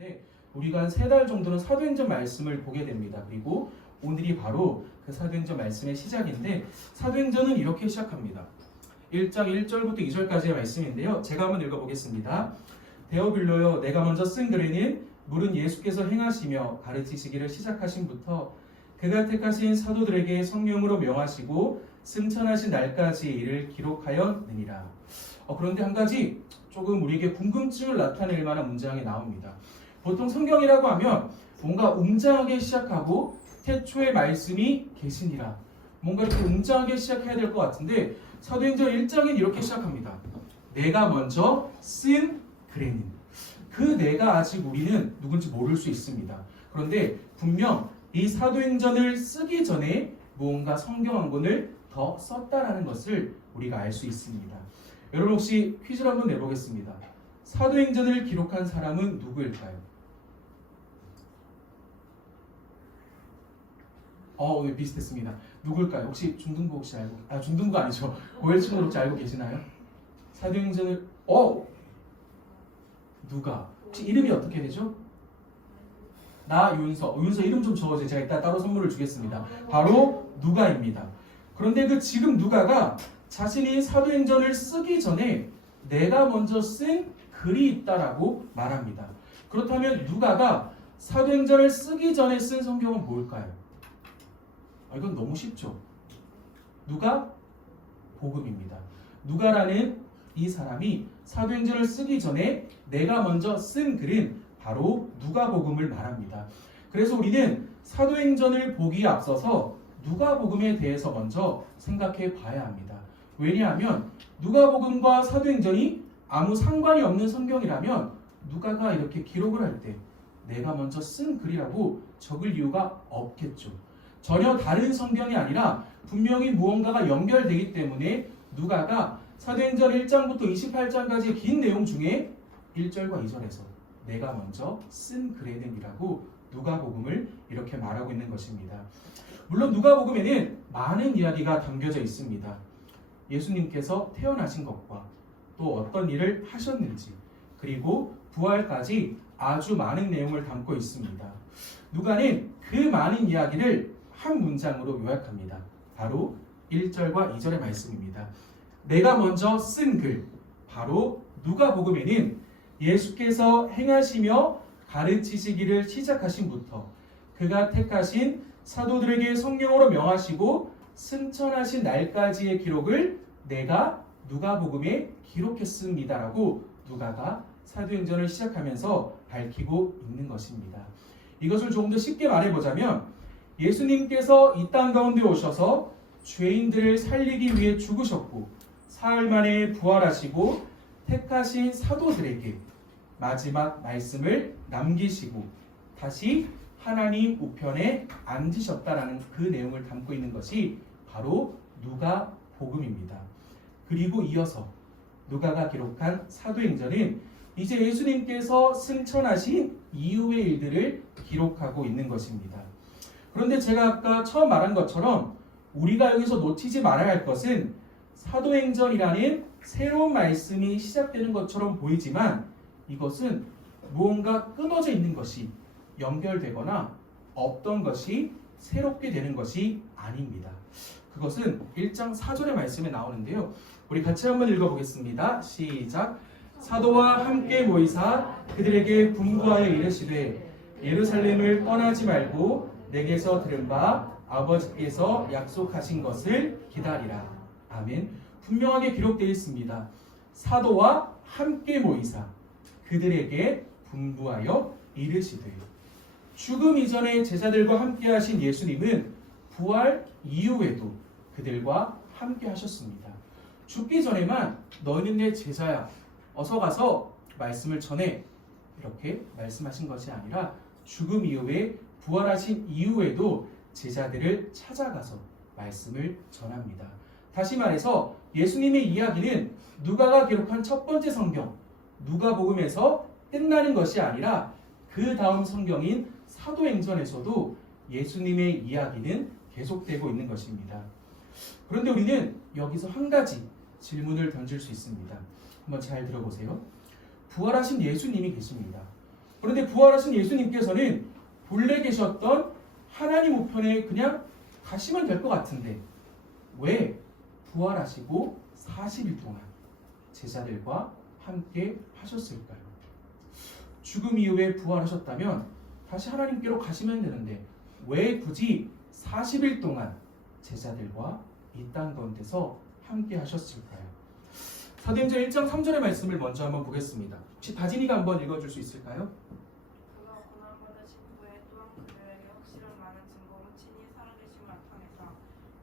있는데 우리가 한 3달 정도는 사도행전 말씀을 보게 됩니다. 그리고 오늘이 바로 그 사도행전 말씀의 시작인데 사도행전은 이렇게 시작합니다. 1장 1절부터 2절까지의 말씀인데요. 제가 한번 읽어보겠습니다. 데오빌로여, 내가 먼저 쓴 글에는 물은 예수께서 행하시며 가르치시기를 시작하신부터 그가 택하신 사도들에게 성령으로 명하시고 승천하신 날까지 이를 기록하였느니라. 그런데 한 가지 조금 우리에게 궁금증을 나타낼 만한 문장이 나옵니다. 보통 성경이라고 하면 뭔가 웅장하게 시작하고 태초의 말씀이 계시니라. 뭔가 이렇게 웅장하게 시작해야 될 것 같은데 사도행전 1장은 이렇게 시작합니다. 내가 먼저 쓴 글에는. 그 내가 아직 우리는 누군지 모를 수 있습니다. 그런데 분명 이 사도행전을 쓰기 전에 무언가 성경 한 권을 더 썼다라는 것을 우리가 알 수 있습니다. 여러분 혹시 퀴즈를 한번 내보겠습니다. 사도행전을 기록한 사람은 누구일까요? 네, 비슷했습니다. 누굴까요? 혹시 중등부 혹시 알고? 중등부가 아니죠. 고일층으로 혹시 알고 계시나요? 사도행전을 누가? 혹시 이름이 어떻게 되죠? 윤서 이름 좀 적어주세요. 제가 이따 따로 선물을 주겠습니다. 바로 누가입니다. 그런데 그 지금 누가가 자신이 사도행전을 쓰기 전에 내가 먼저 쓴 글이 있다라고 말합니다. 그렇다면 누가가 사도행전을 쓰기 전에 쓴 성경은 뭘까요? 이건 너무 쉽죠. 누가? 복음입니다. 누가라는 이 사람이 사도행전을 쓰기 전에 내가 먼저 쓴 글은 바로 누가복음을 말합니다. 그래서 우리는 사도행전을 보기에 앞서서 누가복음에 대해서 먼저 생각해 봐야 합니다. 왜냐하면 누가복음과 사도행전이 아무 상관이 없는 성경이라면 누가가 이렇게 기록을 할 때 내가 먼저 쓴 글이라고 적을 이유가 없겠죠. 전혀 다른 성경이 아니라 분명히 무언가가 연결되기 때문에 누가가 사도행전 1장부터 28장까지의 긴 내용 중에 1절과 2절에서 내가 먼저 쓴 글에는이라고 누가복음을 이렇게 말하고 있는 것입니다. 물론 누가복음에는 많은 이야기가 담겨져 있습니다. 예수님께서 태어나신 것과 또 어떤 일을 하셨는지 그리고 부활까지 아주 많은 내용을 담고 있습니다. 누가는 그 많은 이야기를 한 문장으로 요약합니다. 바로 1절과 2절의 말씀입니다. 내가 먼저 쓴 글, 바로 누가복음에는 예수께서 행하시며 가르치시기를 시작하신부터 그가 택하신 사도들에게 성령으로 명하시고 승천하신 날까지의 기록을 내가 누가복음에 기록했습니다라고 누가가 사도행전을 시작하면서 밝히고 있는 것입니다. 이것을 조금 더 쉽게 말해보자면 예수님께서 이 땅 가운데 오셔서 죄인들을 살리기 위해 죽으셨고 사흘 만에 부활하시고 택하신 사도들에게 마지막 말씀을 남기시고 다시 하나님 우편에 앉으셨다라는 그 내용을 담고 있는 것이 바로 누가복음입니다. 그리고 이어서 누가가 기록한 사도행전은 이제 예수님께서 승천하신 이후의 일들을 기록하고 있는 것입니다. 그런데 제가 아까 처음 말한 것처럼 우리가 여기서 놓치지 말아야 할 것은 사도행전이라는 새로운 말씀이 시작되는 것처럼 보이지만 이것은 무언가 끊어져 있는 것이 연결되거나 없던 것이 새롭게 되는 것이 아닙니다. 그것은 1장 4절의 말씀에 나오는데요. 우리 같이 한번 읽어보겠습니다. 시작. 사도와 함께 모이사 그들에게 분부하여 이르시되 예루살렘을 떠나지 말고 내게서 들은 바 아버지께서 약속하신 것을 기다리라. 아멘. 분명하게 기록되어 있습니다. 사도와 함께 모이사 그들에게 분부하여 이르시되. 죽음 이전에 제자들과 함께 하신 예수님은 부활 이후에도 그들과 함께 하셨습니다. 죽기 전에만 너희는 내 제자야, 어서 가서 말씀을 전해, 이렇게 말씀하신 것이 아니라 죽음 이후에 부활하신 이후에도 제자들을 찾아가서 말씀을 전합니다. 다시 말해서 예수님의 이야기는 누가가 기록한 첫 번째 성경 누가복음에서 끝나는 것이 아니라 그 다음 성경인 사도행전에서도 예수님의 이야기는 계속되고 있는 것입니다. 그런데 우리는 여기서 한 가지 질문을 던질 수 있습니다. 한번 잘 들어보세요. 부활하신 예수님이 계십니다. 그런데 부활하신 예수님께서는 본래 계셨던 하나님 우편에 그냥 가시면 될 것 같은데 왜 부활하시고 40일 동안 제자들과 함께 하셨을까요? 죽음 이후에 부활하셨다면 다시 하나님께로 가시면 되는데 왜 굳이 40일 동안 제자들과 이 땅 가운데서 함께 하셨을까요? 사도행전 1장 3절의 말씀을 먼저 한번 보겠습니다. 혹시 다진이가 한번 읽어줄 수 있을까요? 그가 고난받으신 후에 또한 그들에게 확실한 많은 증거로 친히 살아계심을 나타내사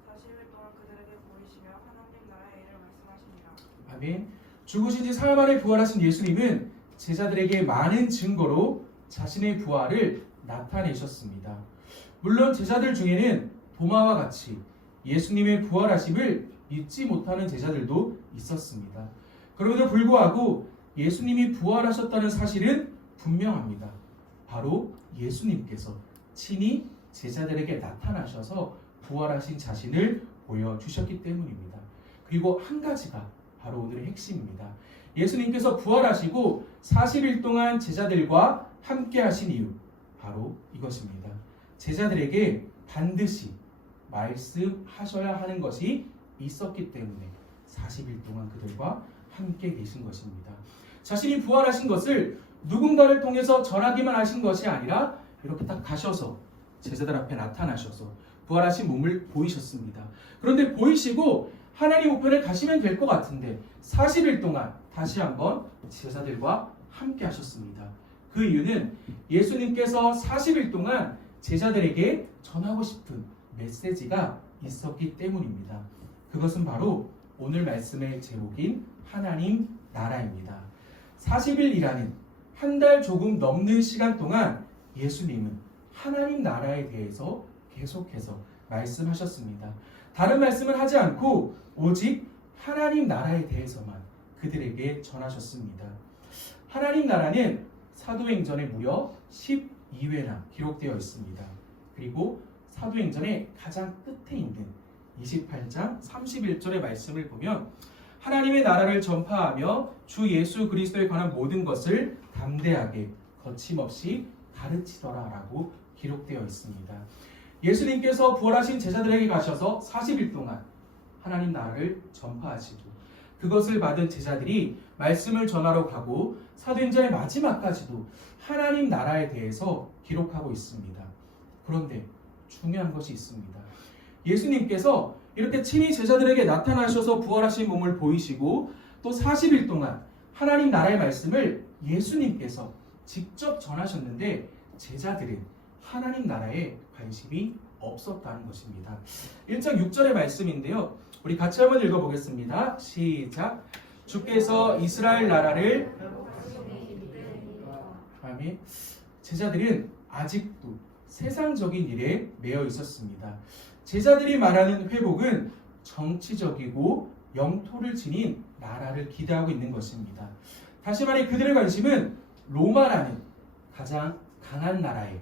40일 동안 그들에게 보이시며 하나님 나라의 일을 말씀하시니라. 아멘. 죽으신 지 사흘 만에 부활하신 예수님은 제자들에게 많은 증거로 자신의 부활을 나타내셨습니다. 물론 제자들 중에는 도마와 같이 예수님의 부활하심을 믿지 못하는 제자들도 있었습니다. 그럼에도 불구하고 예수님이 부활하셨다는 사실은 분명합니다. 바로 예수님께서 친히 제자들에게 나타나셔서 부활하신 자신을 보여주셨기 때문입니다. 그리고 한 가지가 바로 오늘의 핵심입니다. 예수님께서 부활하시고 40일 동안 제자들과 함께 하신 이유, 바로 이것입니다. 제자들에게 반드시 말씀하셔야 하는 것이 있었기 때문에 40일 동안 그들과 함께 계신 것입니다. 자신이 부활하신 것을 누군가를 통해서 전하기만 하신 것이 아니라 이렇게 딱 가셔서 제자들 앞에 나타나셔서 부활하신 몸을 보이셨습니다. 그런데 보이시고 하나님 우편에 가시면 될 것 같은데 40일 동안 다시 한번 제자들과 함께 하셨습니다. 그 이유는 예수님께서 40일 동안 제자들에게 전하고 싶은 메시지가 있었기 때문입니다. 그것은 바로 오늘 말씀의 제목인 하나님 나라입니다. 40일이라는 한 달 조금 넘는 시간 동안 예수님은 하나님 나라에 대해서 계속해서 말씀하셨습니다. 다른 말씀을 하지 않고 오직 하나님 나라에 대해서만 그들에게 전하셨습니다. 하나님 나라는 사도행전에 무려 12회나 기록되어 있습니다. 그리고 사도행전의 가장 끝에 있는 28장 31절의 말씀을 보면 하나님의 나라를 전파하며 주 예수 그리스도에 관한 모든 것을 담대하게 거침없이 가르치더라 라고 기록되어 있습니다. 예수님께서 부활하신 제자들에게 가셔서 40일 동안 하나님 나라를 전파하시고 그것을 받은 제자들이 말씀을 전하러 가고 사도행전의 마지막까지도 하나님 나라에 대해서 기록하고 있습니다. 그런데 중요한 것이 있습니다. 예수님께서 이렇게 친히 제자들에게 나타나셔서 부활하신 몸을 보이시고 또 40일 동안 하나님 나라의 말씀을 예수님께서 직접 전하셨는데 제자들은 하나님 나라에 관심이 없었다는 것입니다. 1장 6절의 말씀인데요. 우리 같이 한번 읽어보겠습니다. 시작. 주께서 이스라엘 나라를 아멘. 제자들은 아직도 세상적인 일에 매여 있었습니다. 제자들이 말하는 회복은 정치적이고 영토를 지닌 나라를 기대하고 있는 것입니다. 다시 말해 그들의 관심은 로마라는 가장 강한 나라의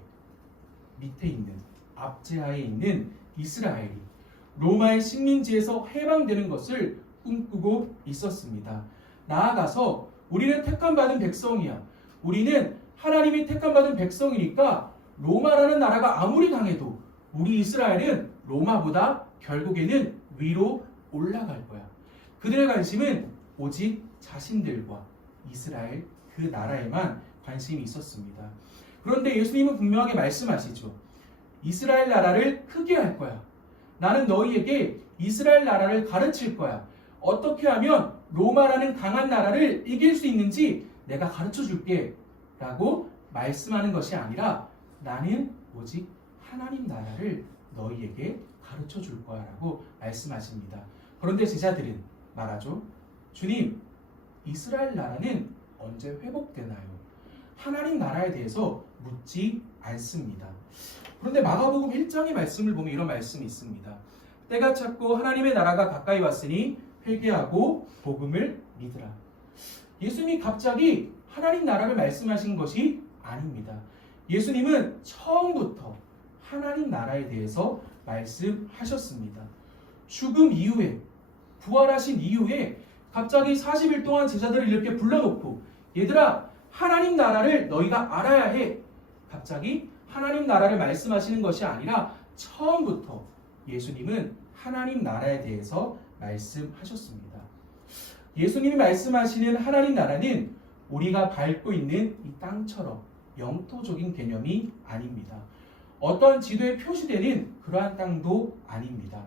밑에 있는 압제하에 있는 이스라엘이 로마의 식민지에서 해방되는 것을 꿈꾸고 있었습니다. 나아가서 우리는 택함받은 백성이야. 우리는 하나님이 택함받은 백성이니까 로마라는 나라가 아무리 강해도 우리 이스라엘은 로마보다 결국에는 위로 올라갈 거야. 그들의 관심은 오직 자신들과 이스라엘 그 나라에만 관심이 있었습니다. 그런데 예수님은 분명하게 말씀하시죠. 이스라엘 나라를 크게 할 거야. 나는 너희에게 이스라엘 나라를 가르칠 거야. 어떻게 하면 로마라는 강한 나라를 이길 수 있는지 내가 가르쳐 줄게 라고 말씀하는 것이 아니라 나는 오직 하나님 나라를 너희에게 가르쳐 줄 거야 라고 말씀하십니다. 그런데 제자들은 말하죠. 주님, 이스라엘 나라는 언제 회복되나요? 하나님 나라에 대해서 묻지 않습니다. 그런데 마가복음 1장의 말씀을 보면 이런 말씀이 있습니다. 때가 찼고 하나님의 나라가 가까이 왔으니 회개하고 복음을 믿으라. 예수님이 갑자기 하나님 나라를 말씀하신 것이 아닙니다. 예수님은 처음부터 하나님 나라에 대해서 말씀하셨습니다. 죽음 이후에 부활하신 이후에 갑자기 40일 동안 제자들을 이렇게 불러놓고 얘들아 하나님 나라를 너희가 알아야 해. 갑자기 하나님 나라를 말씀하시는 것이 아니라 처음부터 예수님은 하나님 나라에 대해서 말씀하셨습니다. 예수님이 말씀하시는 하나님 나라는 우리가 밟고 있는 이 땅처럼 영토적인 개념이 아닙니다. 어떤 지도에 표시되는 그러한 땅도 아닙니다.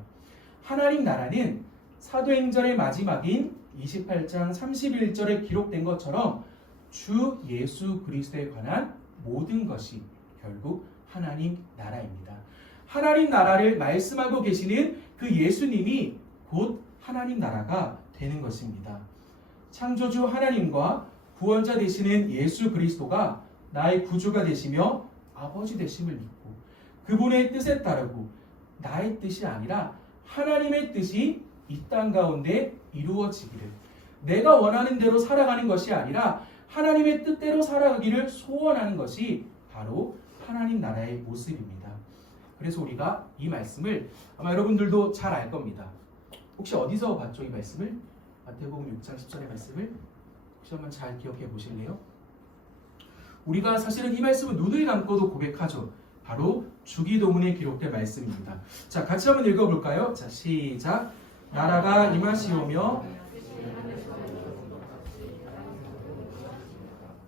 하나님 나라는 사도행전의 마지막인 28장 31절에 기록된 것처럼 주 예수 그리스도에 관한 모든 것이 결국 하나님 나라입니다. 하나님 나라를 말씀하고 계시는 그 예수님이 곧 하나님 나라가 되는 것입니다. 창조주 하나님과 구원자 되시는 예수 그리스도가 나의 구주가 되시며 아버지 되심을 믿고 그분의 뜻에 따르고 나의 뜻이 아니라 하나님의 뜻이 이 땅 가운데 이루어지기를, 내가 원하는 대로 살아가는 것이 아니라 하나님의 뜻대로 살아가기를 소원하는 것이 바로 하나님 나라의 모습입니다. 그래서 우리가 이 말씀을 아마 여러분들도 잘 알 겁니다. 혹시 어디서 봤죠? 이 말씀을? 마태복음 6장 10절의 말씀을 혹시 한번 잘 기억해 보실래요? 우리가 사실은 이 말씀은 눈을 감고도 고백하죠. 바로 주기도문에 기록된 말씀입니다. 자, 같이 한번 읽어볼까요? 자, 시작. 나라가 임하시오며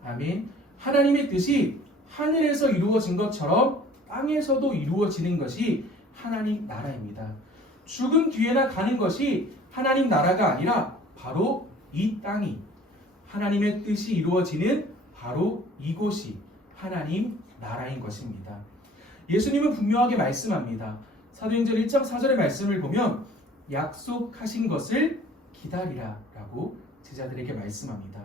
아멘. 하나님의 뜻이 하늘에서 이루어진 것처럼 땅에서도 이루어지는 것이 하나님 나라입니다. 죽은 뒤에나 가는 것이 하나님 나라가 아니라 바로 이 땅이, 하나님의 뜻이 이루어지는 바로 이곳이 하나님 나라인 것입니다. 예수님은 분명하게 말씀합니다. 사도행전 1장 4절의 말씀을 보면 약속하신 것을 기다리라 라고 제자들에게 말씀합니다.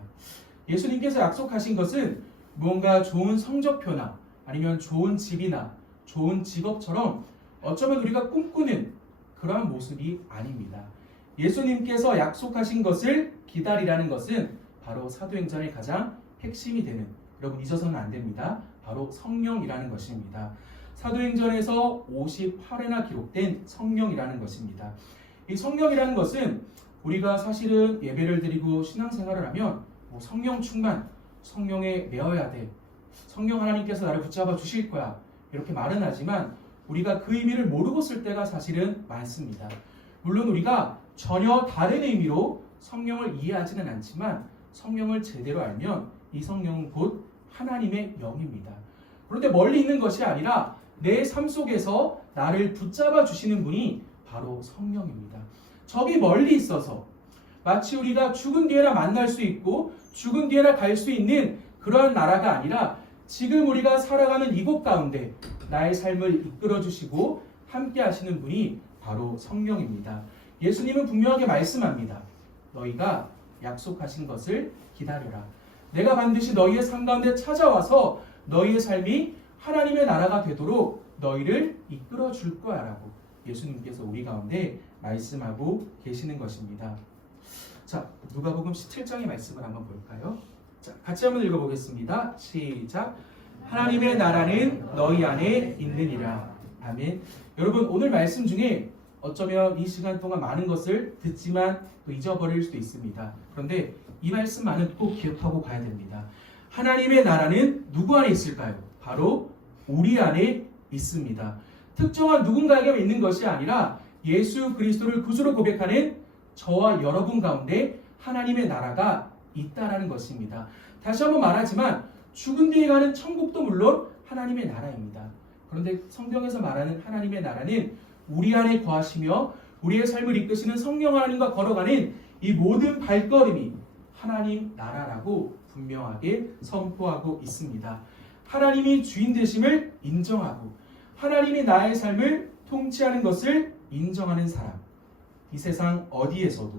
예수님께서 약속하신 것은 무언가 좋은 성적표나 아니면 좋은 집이나 좋은 직업처럼 어쩌면 우리가 꿈꾸는 그러한 모습이 아닙니다. 예수님께서 약속하신 것을 기다리라는 것은 바로 사도행전의 가장 핵심이 되는, 여러분 잊어서는 안 됩니다. 바로 성령이라는 것입니다. 사도행전에서 58회나 기록된 성령이라는 것입니다. 이 성령이라는 것은 우리가 사실은 예배를 드리고 신앙생활을 하면 성령 충만, 성령에 매어야 돼, 성령 하나님께서 나를 붙잡아 주실 거야 이렇게 말은 하지만 우리가 그 의미를 모르고 쓸 때가 사실은 많습니다. 물론 우리가 전혀 다른 의미로 성령을 이해하지는 않지만 성령을 제대로 알면 이 성령은 곧 하나님의 영입니다. 그런데 멀리 있는 것이 아니라 내 삶 속에서 나를 붙잡아 주시는 분이 바로 성령입니다. 저기 멀리 있어서 마치 우리가 죽은 뒤에나 만날 수 있고 죽은 뒤에나 갈 수 있는 그러한 나라가 아니라 지금 우리가 살아가는 이곳 가운데 나의 삶을 이끌어 주시고 함께 하시는 분이 바로 성령입니다. 예수님은 분명하게 말씀합니다. 너희가 약속하신 것을 기다려라. 내가 반드시 너희의 삶 가운데 찾아와서 너희의 삶이 하나님의 나라가 되도록 너희를 이끌어 줄 거야 라고 예수님께서 우리 가운데 말씀하고 계시는 것입니다. 자, 누가복음 17장의 말씀을 한번 볼까요? 자, 같이 한번 읽어보겠습니다. 시작. 하나님의 나라는 너희 안에 있느니라. 아멘. 여러분 오늘 말씀 중에 어쩌면 이 시간 동안 많은 것을 듣지만 또 잊어버릴 수도 있습니다. 그런데 이 말씀만은 꼭 기억하고 가야 됩니다. 하나님의 나라는 누구 안에 있을까요? 바로 우리 안에 있습니다. 특정한 누군가에게 있는 것이 아니라 예수 그리스도를 구주로 고백하는 저와 여러분 가운데 하나님의 나라가 있다라는 것입니다. 다시 한번 말하지만 죽은 뒤에 가는 천국도 물론 하나님의 나라입니다. 그런데 성경에서 말하는 하나님의 나라는 우리 안에 거하시며 우리의 삶을 이끄시는 성령 하나님과 걸어가는 이 모든 발걸음이 하나님 나라라고 분명하게 선포하고 있습니다. 하나님이 주인 되심을 인정하고 하나님이 나의 삶을 통치하는 것을 인정하는 사람, 이 세상 어디에서도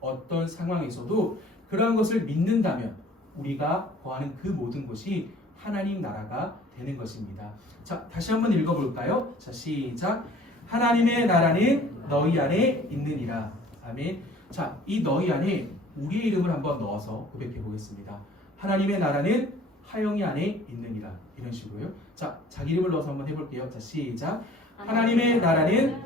어떤 상황에서도 그러한 것을 믿는다면 우리가 거하는 그 모든 곳이 하나님 나라가 되는 것입니다. 자, 다시 한번 읽어볼까요? 자, 시작. 하나님의 나라는 너희 안에 있느니라. 아멘. 자, 이 너희 안에 우리의 이름을 한번 넣어서 고백해 보겠습니다. 하나님의 나라는 하영이 안에 있느니라. 이런 식으로요. 자, 자기 이름을 넣어서 한번 해볼게요. 자, 시작. 하나님의 나라는,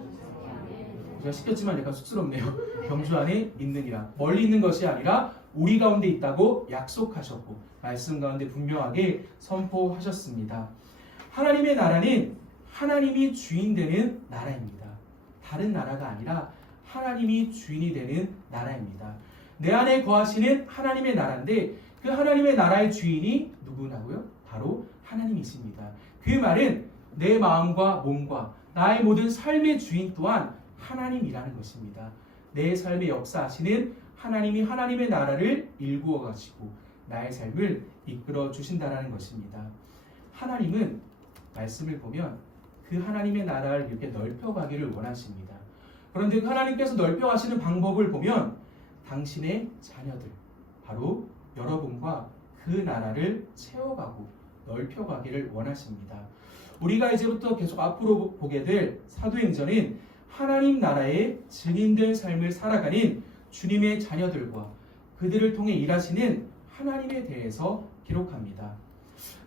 제가 시켰지만 약간 쑥스럽네요. 경주 안에 있느니라. 멀리 있는 것이 아니라 우리 가운데 있다고 약속하셨고 말씀 가운데 분명하게 선포하셨습니다. 하나님의 나라는 하나님이 주인 되는 나라입니다. 다른 나라가 아니라 하나님이 주인이 되는 나라입니다. 내 안에 거하시는 하나님의 나라인데 그 하나님의 나라의 주인이 누구냐고요? 바로 하나님이십니다. 그 말은 내 마음과 몸과 나의 모든 삶의 주인 또한 하나님이라는 것입니다. 내 삶에 역사하시는 하나님이 하나님의 나라를 일구어 가시고 나의 삶을 이끌어 주신다는 것입니다. 하나님은 말씀을 보면 그 하나님의 나라를 이렇게 넓혀가기를 원하십니다. 그런데 그 하나님께서 넓혀가시는 방법을 보면 당신의 자녀들, 바로 여러분과 그 나라를 채워가고 넓혀가기를 원하십니다. 우리가 이제부터 계속 앞으로 보게 될 사도행전은 하나님 나라의 증인된 삶을 살아가는 주님의 자녀들과 그들을 통해 일하시는 하나님에 대해서 기록합니다.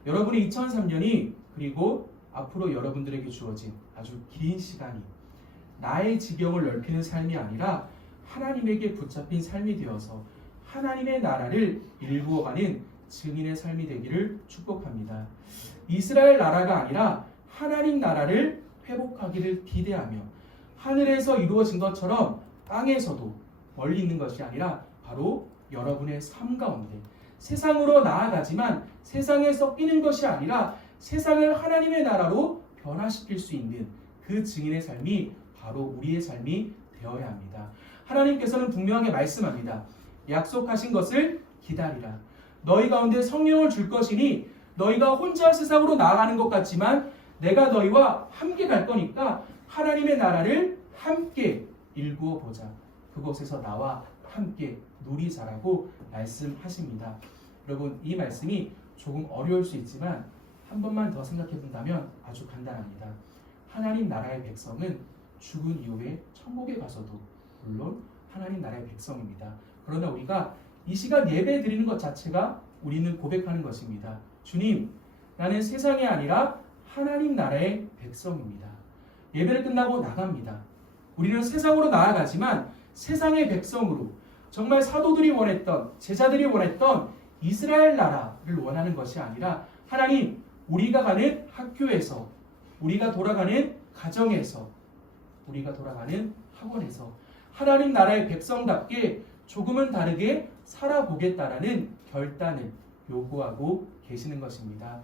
여러분의 2003년이 그리고 앞으로 여러분들에게 주어진 아주 긴 시간이 나의 지경을 넓히는 삶이 아니라 하나님에게 붙잡힌 삶이 되어서 하나님의 나라를 일구어가는 증인의 삶이 되기를 축복합니다. 이스라엘 나라가 아니라 하나님 나라를 회복하기를 기대하며 하늘에서 이루어진 것처럼 땅에서도 멀리 있는 것이 아니라 바로 여러분의 삶 가운데 세상으로 나아가지만 세상에 섞이는 것이 아니라 세상을 하나님의 나라로 변화시킬 수 있는 그 증인의 삶이 바로 우리의 삶이 되어야 합니다. 하나님께서는 분명하게 말씀합니다. 약속하신 것을 기다리라. 너희 가운데 성령을 줄 것이니 너희가 혼자 세상으로 나아가는 것 같지만 내가 너희와 함께 갈 거니까 하나님의 나라를 함께 일구어 보자. 그곳에서 나와 함께 누리자라고 말씀하십니다. 여러분, 이 말씀이 조금 어려울 수 있지만 한 번만 더 생각해 본다면 아주 간단합니다. 하나님 나라의 백성은 죽은 이후에 천국에 가서도 물론 하나님 나라의 백성입니다. 그러나 우리가 이 시간 예배 드리는 것 자체가 우리는 고백하는 것입니다. 주님, 나는 세상이 아니라 하나님 나라의 백성입니다. 예배를 끝나고 나갑니다. 우리는 세상으로 나아가지만 세상의 백성으로 정말 사도들이 원했던, 제자들이 원했던 이스라엘 나라를 원하는 것이 아니라 하나님, 우리가 가는 학교에서, 우리가 돌아가는 가정에서, 우리가 돌아가는 학원에서 하나님 나라의 백성답게 조금은 다르게 살아보겠다라는 결단을 요구하고 계시는 것입니다.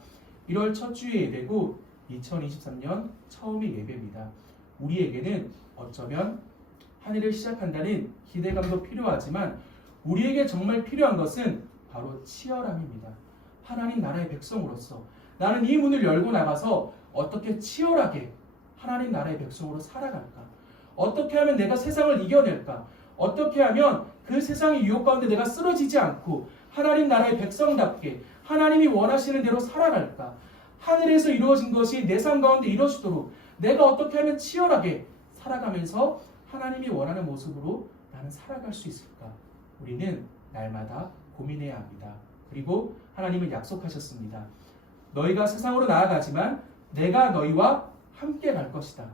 1월 첫 주의 예배고 2023년 처음의 예배입니다. 우리에게는 어쩌면 한 해를 시작한다는 기대감도 필요하지만 우리에게 정말 필요한 것은 바로 치열함입니다. 하나님 나라의 백성으로서 나는 이 문을 열고 나가서 어떻게 치열하게 하나님 나라의 백성으로 살아갈까? 어떻게 하면 내가 세상을 이겨낼까? 어떻게 하면 그 세상의 유혹 가운데 내가 쓰러지지 않고 하나님 나라의 백성답게 하나님이 원하시는 대로 살아갈까? 하늘에서 이루어진 것이 내 삶 가운데 이루어지도록 내가 어떻게 하면 치열하게 살아가면서 하나님이 원하는 모습으로 나는 살아갈 수 있을까? 우리는 날마다 고민해야 합니다. 그리고 하나님은 약속하셨습니다. 너희가 세상으로 나아가지만 내가 너희와 함께 갈 것이다.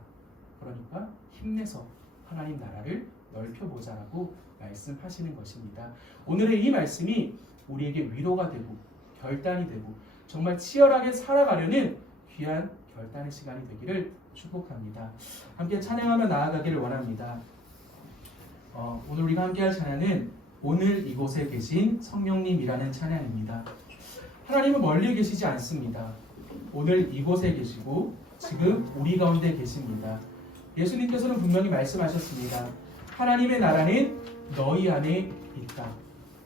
그러니까 힘내서 하나님 나라를 넓혀보자라고 말씀하시는 것입니다. 오늘의 이 말씀이 우리에게 위로가 되고 결단이 되고 정말 치열하게 살아가려는 귀한 결단의 시간이 되기를 축복합니다. 함께 찬양하며 나아가기를 원합니다. 오늘 우리가 함께할 찬양은 오늘 이곳에 계신 성령님이라는 찬양입니다. 하나님은 멀리 계시지 않습니다. 오늘 이곳에 계시고 지금 우리 가운데 계십니다. 예수님께서는 분명히 말씀하셨습니다. 하나님의 나라는 너희 안에 있다.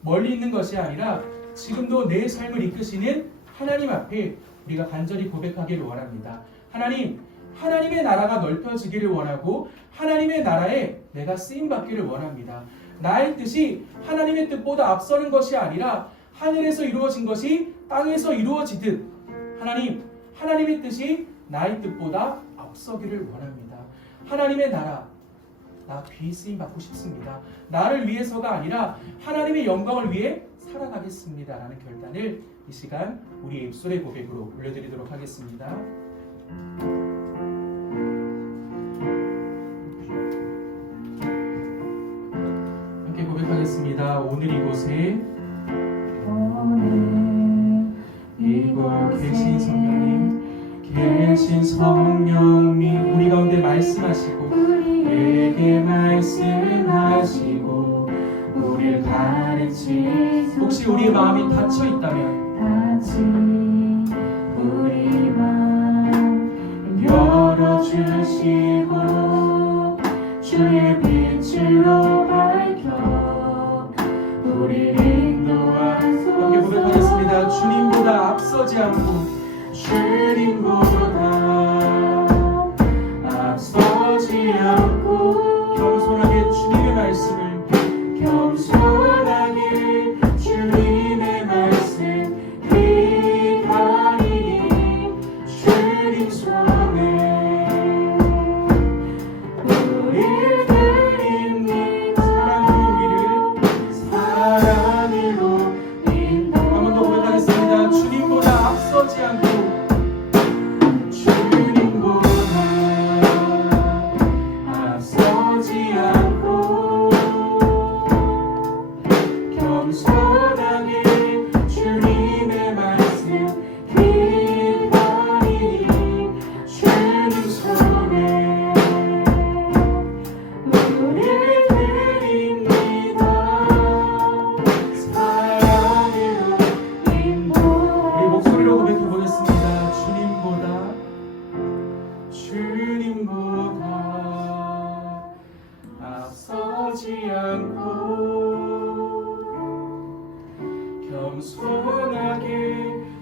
멀리 있는 것이 아니라 지금도 내 삶을 이끄시는 하나님 앞에 우리가 간절히 고백하기를 원합니다. 하나님, 하나님의 나라가 넓혀지기를 원하고 하나님의 나라에 내가 쓰임받기를 원합니다. 나의 뜻이 하나님의 뜻보다 앞서는 것이 아니라 하늘에서 이루어진 것이 땅에서 이루어지듯 하나님, 하나님의 뜻이 나의 뜻보다 앞서기를 원합니다. 하나님의 나라, 나 귀히 쓰임받고 싶습니다. 나를 위해서가 아니라 하나님의 영광을 위해 살아가겠습니다. 라는 결단을 이 시간 우리의 입술의 고백으로 올려드리도록 하겠습니다. 함께 고백하겠습니다. 오늘 이곳에 오늘 계신 성령님, 계신 성령님 우리 가운데 말씀하시고 우리에게 말씀하시고 우리를 가르치소서. 혹시 우리의 마음이 닫혀 있다면 닫힌 우리 마음 열어주시고 주의 빛으로 밝혀 우리를 인도하소서. 함께 고백하겠습니다. 주님보다 앞서지 않고 주님보다 앞서지 않고 겸손하게 주님의 말씀을 겸손하게 주님의 말씀 기다리니 주님 손에 우리를 드립니다. 사랑으로 인도. 한 번 더 고백하겠습니다. 주님보다 앞서지 않고 겸손하게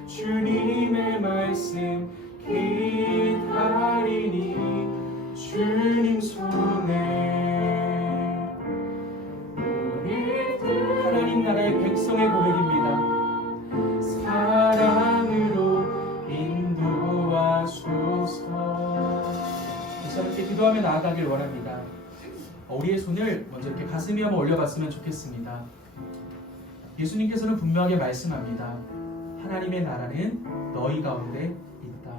주님의 말씀 기다리니 주님 손에 하나님 나라의 백성의 고백입니다. 사랑으로 인도하소서. 다시 함께 기도하며 나아가길 원합니다. 우리의 손을 먼저 이렇게 가슴 위에 한번 올려봤으면 좋겠습니다. 예수님께서는 분명하게 말씀합니다. 하나님의 나라는 너희 가운데 있다.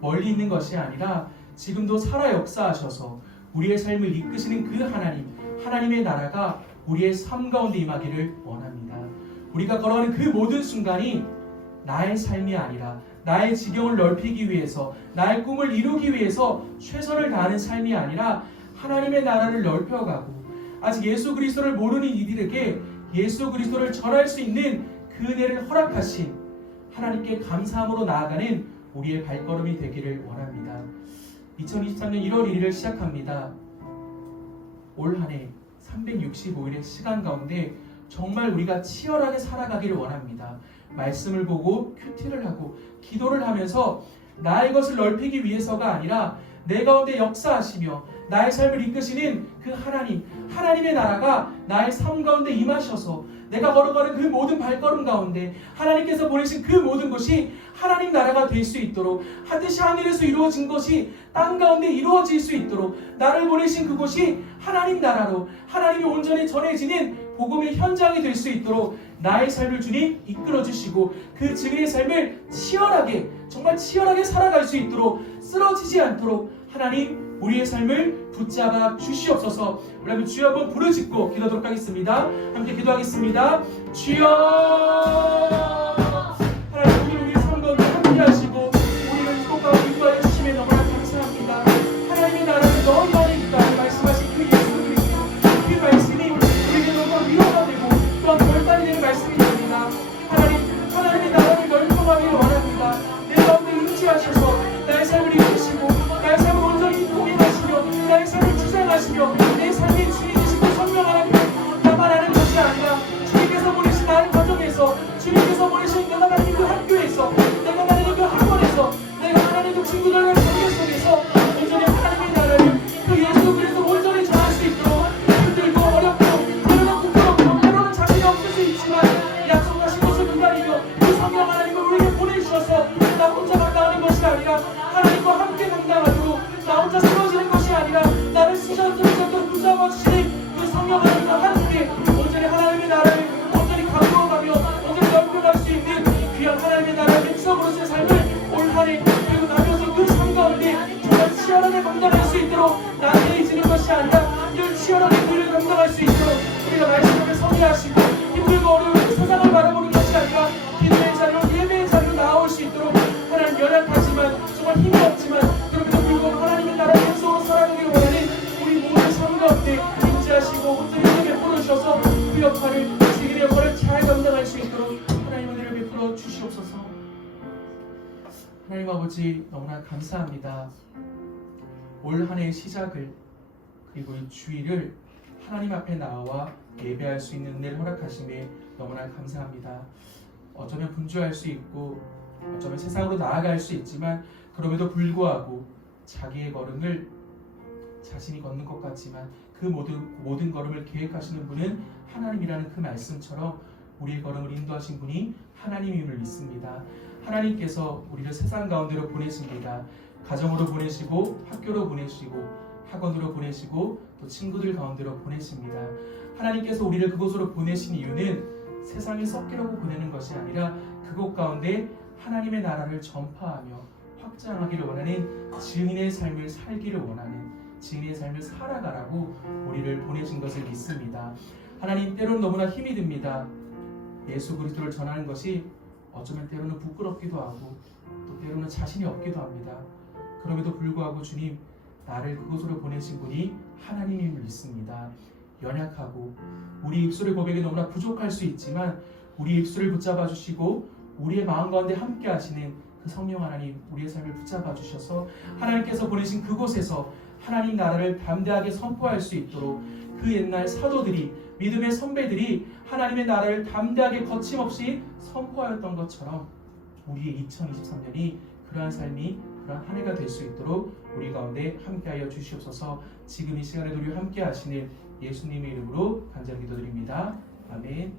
멀리 있는 것이 아니라 지금도 살아 역사하셔서 우리의 삶을 이끄시는 그 하나님의 나라가 우리의 삶 가운데 임하기를 원합니다. 우리가 걸어가는 그 모든 순간이 나의 삶이 아니라 나의 지경을 넓히기 위해서, 나의 꿈을 이루기 위해서 최선을 다하는 삶이 아니라 하나님의 나라를 넓혀가고 아직 예수 그리스도를 모르는 이들에게 예수 그리스도를 전할 수 있는 그 은혜를 허락하신 하나님께 감사함으로 나아가는 우리의 발걸음이 되기를 원합니다. 2023년 1월 1일을 시작합니다. 올 한 해 365일의 시간 가운데 정말 우리가 치열하게 살아가기를 원합니다. 말씀을 보고 큐티를 하고 기도를 하면서 나의 것을 넓히기 위해서가 아니라 내 가운데 역사하시며 나의 삶을 이끄시는 그 하나님의 나라가 나의 삶 가운데 임하셔서 내가 걸어가는 그 모든 발걸음 가운데 하나님께서 보내신 그 모든 것이 하나님 나라가 될 수 있도록, 하듯이 하늘에서 이루어진 것이 땅 가운데 이루어질 수 있도록 나를 보내신 그곳이 하나님 나라로 하나님이 온전히 전해지는 복음의 현장이 될 수 있도록 나의 삶을 주님 이끌어주시고 그 증인의 삶을 치열하게, 정말 치열하게 살아갈 수 있도록, 쓰러지지 않도록 하나님 우리의 삶을 붙잡아 주시옵소서. 우리 한번 주여 한번 부르짖고 기도하도록 하겠습니다. 함께 기도하겠습니다. 주여, 하나님 우리의 삶 가운데 함께 하시고 우리를 축복하고 인도하여 주심에 너무나 감사합니다. 하나님의 나라는 너희 안에 있다 말씀하신 그 예수 그리스도, 그 말씀이 우리에게 너무나 위로가 되고 또한 결단이 되는 말씀이 됩니다. 하나님의 나라를 넓혀가기를 원합니다. 내 가운데 임재하셔서 나의 삶을 이끄시고 나의 삶을 온전히 동행하시며 나의 삶을 주장하시며 내 삶의 주인이시고 성령 하나님, 나만 아는 것이 아니라 주님께서 보내신 나의 가정에서, 주님께서 보내신 내가 다니는 그 학교에서, 내가 다니는 그 학원에서, 내가 다니는 그 친구들과 관계 속에서 온전히 하나님의 나라를, 그 예수 그리스도 온전히 전할 수 있도록 힘들고 어렵고 때로는 부끄럽고 때로는 자신이 없을 수 있지만 약속하신 것을 기다리며 그 성령 하나님을 우리에게 보내주셔서 나 혼자 감당하는 것이 아니라 하나님과 함께 감당하도록, 나 혼자 쓰러지는 것이 아니라 나를 시전스럽게 붙잡아 주시는 그 성령 하나님과 함께 온전히 하나님의 나라를 온전히 가꾸어가며 온전히 넓혀갈 수 있는 귀한 하나님의 나라의 추억으로서의 삶을 올 한 해 그리고 나면서 그 삶 가운데 정말 치열하게 감당할 수 있도록 나를 내지는 것이 아니라 늘 치열하게 그를 감당할 수 있도록 우리가 말씀을 섬기하시고 힘들고 어려운 세상을 바라보는 것이 아니라 기도의 자리로 예배의 자리로 나올 수 있도록 하나님 연약하지만 정말 힘이 없지만 그럼에도 불구하고 하나님의 나라를 계속으로 살아가기를 원하는 우리 모든 삶 가운데 인지하시고 온전히 베풀어 주셔서 그 역할을 지금의 역할을 잘 감당할 수 있도록 하나님 은혜를 베풀어 주시옵소서. 하나님 아버지 너무나 감사합니다. 올 한 해의 시작을 그리고 이 주일을 하나님 앞에 나와 예배할 수 있는 은혜를 허락하심에 너무나 감사합니다. 어쩌면 분주할 수 있고 어쩌면 세상으로 나아갈 수 있지만 그럼에도 불구하고 자기의 걸음을 자신이 걷는 것 같지만 그 모든 걸음을 계획하시는 분은 하나님이라는 그 말씀처럼 우리의 걸음을 인도하신 분이 하나님임을 믿습니다. 하나님께서 우리를 세상 가운데로 보내십니다. 가정으로 보내시고 학교로 보내시고 학원으로 보내시고 또 친구들 가운데로 보내십니다. 하나님께서 우리를 그곳으로 보내신 이유는 세상에 섞이려고 보내는 것이 아니라 그곳 가운데 하나님의 나라를 전파하며 확장하기를 원하는 증인의 삶을 살기를 원하는 증인의 삶을 살아가라고 우리를 보내신 것을 믿습니다. 하나님 때로는 너무나 힘이 듭니다. 예수 그리스도를 전하는 것이 어쩌면 때로는 부끄럽기도 하고 또 때로는 자신이 없기도 합니다. 그럼에도 불구하고 주님 나를 그곳으로 보내신 분이 하나님임을 믿습니다. 연약하고 우리 입술의 고백이 너무나 부족할 수 있지만 우리 입술을 붙잡아 주시고 우리의 마음 가운데 함께 하시는 그 성령 하나님 우리의 삶을 붙잡아 주셔서 하나님께서 보내신 그곳에서 하나님 나라를 담대하게 선포할 수 있도록 그 옛날 사도들이 믿음의 선배들이 하나님의 나라를 담대하게 거침없이 선포하였던 것처럼 우리의 2023년이 그러한 삶이 그러한 한 해가 될 수 있도록 우리 가운데 함께하여 주시옵소서. 지금 이 시간에도 우리 함께 하시는 예수님의 이름으로 간절히 기도드립니다. 아멘.